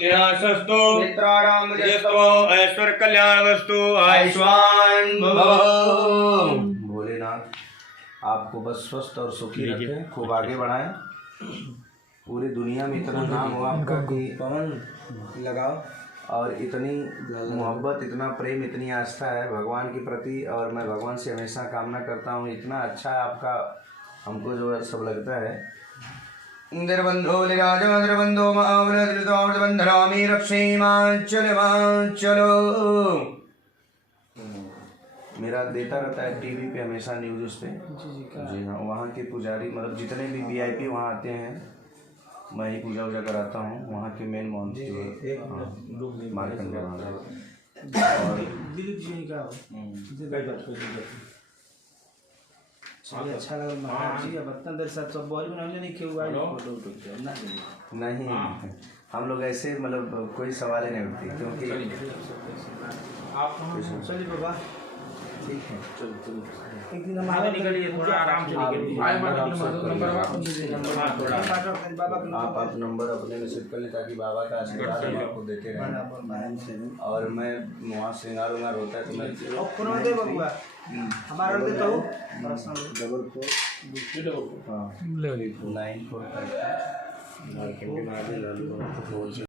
विनाशस्तु मित्राणां यस्तो ऐश्वर्य कल्याण वस्तु आयुष्मान भव। भोलेनाथ आपको बस स्वस्थ और सुखी रखें, खूब आगे बढ़ाएं। पूरी दुनिया में इतना नाम हो आपका कि पवन लगाओ, और इतनी मोहब्बत, इतना प्रेम, इतनी आस्था है भगवान के प्रति, और मैं भगवान से हमेशा कामना करता हूँ। इतना अच्छा है आपका, हमको जो है सब लगता है। इंद्रबंधो लिराजमंद्रबंधो महाबलधरामी रक्षेमांचलो। मेरा देता रहता है टीवी पे हमेशा न्यूज़ उस पर। जी हाँ, वहाँ के पुजारी मतलब जितने भी वीआईपी वहाँ आते हैं, मैं ही पूजा वूजा कराता हूँ। वहाँ के मेन मोहन मार्कंड अच्छा लगा महाराज जी। अब इतना देर साथ सब बॉडी बनाने नहीं क्यों आई फोटो नहीं, हम लोग ऐसे मतलब कोई सवाल ही नहीं उठती, क्योंकि आप चलिए बाबा, ठीक है। एक दिन हम आगे निकलिए, थोड़ा आराम से निकलिए। आप नंबर अपने में सेव कर लें ताकि बाबा का आशीर्वाद हम आपको देते रहें। और मैं वहाँ श्रृंगार उंगार होता है तो मैं फोन दे बबुआ हमारा दे तो 44 हाँ 94